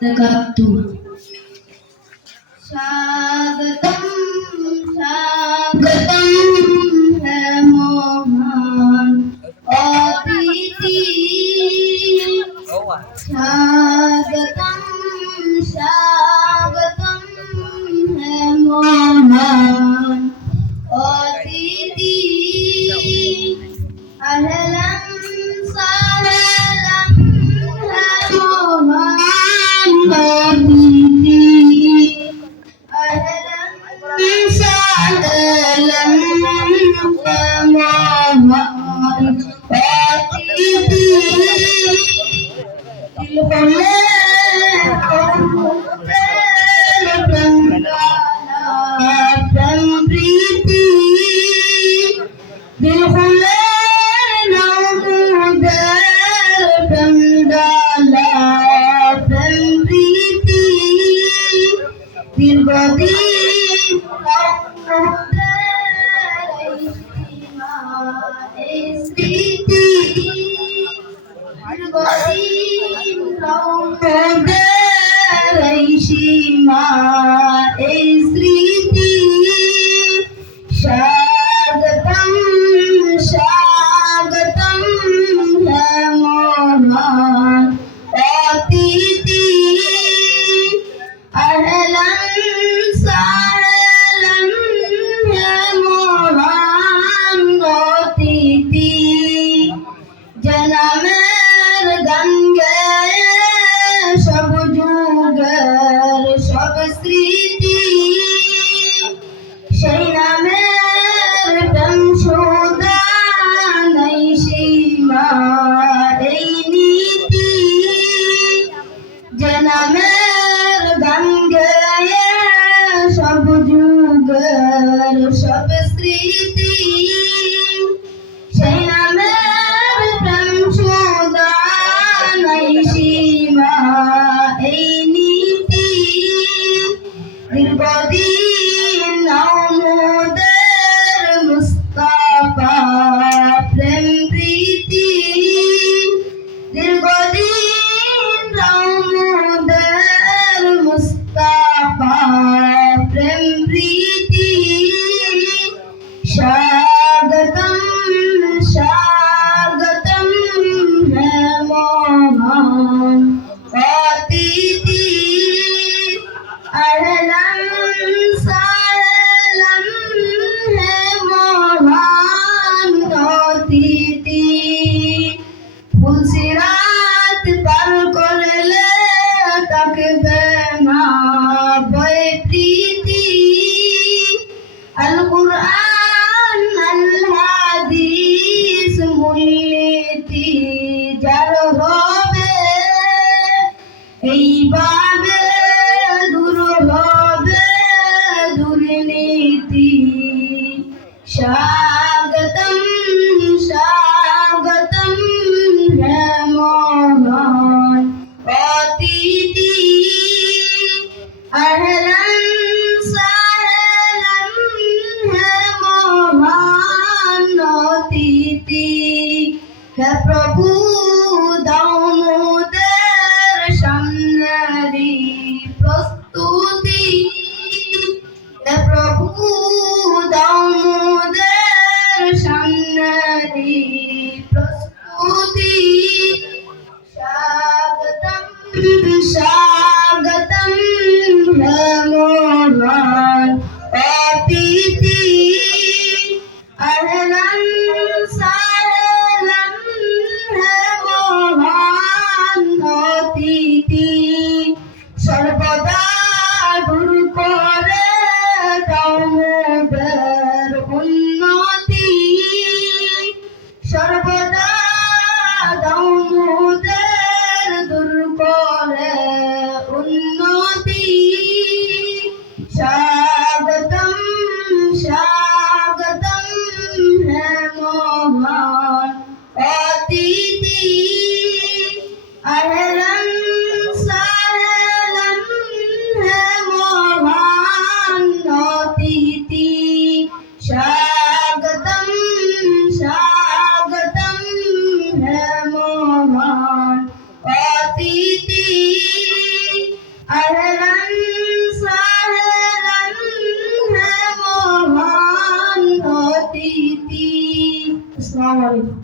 स्वागतम स्वागतम है मोहन अतिथि स्वागतम स्वागतम है मोहन अतिथि अहलन सहलन है मोहन अतिथि अहलन सहलन है मोहन अतिथि स्वागतम स्वागतम है मोहन अतिथि अहलन सहलन है मोहन अतिथि जन्मेर गंगे सब जुगेर सब स्मृति সেই নামের বংশোদা নাই সীমা এই নীতি যে নামের গান গেয়ে সব যুগের সব স্মৃতি সেই নামের বংশোদা নাই সীমা এই নীতি দীর্ঘদিন নামোদের মুস্তাফা প্রেম প্রীতি দীর্ঘদিন নামোদের মুস্তাফা প্রেম প্রীতি স্বাগতম স্বাগতম হে মোহন অতিথি अहलन सहलन है मोहन अतिथि ফুলসিরাত পার করলে তাকবে না ভয় প্রীতি আল কুরআন আল হাদিস মূলনীতি যার হবে এইভাবে स्वागतम स्वागतम है मोहन अतिथि अहलन सहलन है मोहन अतिथि है प्रभु दामोदर सामने আসসালামু আলাইকুম।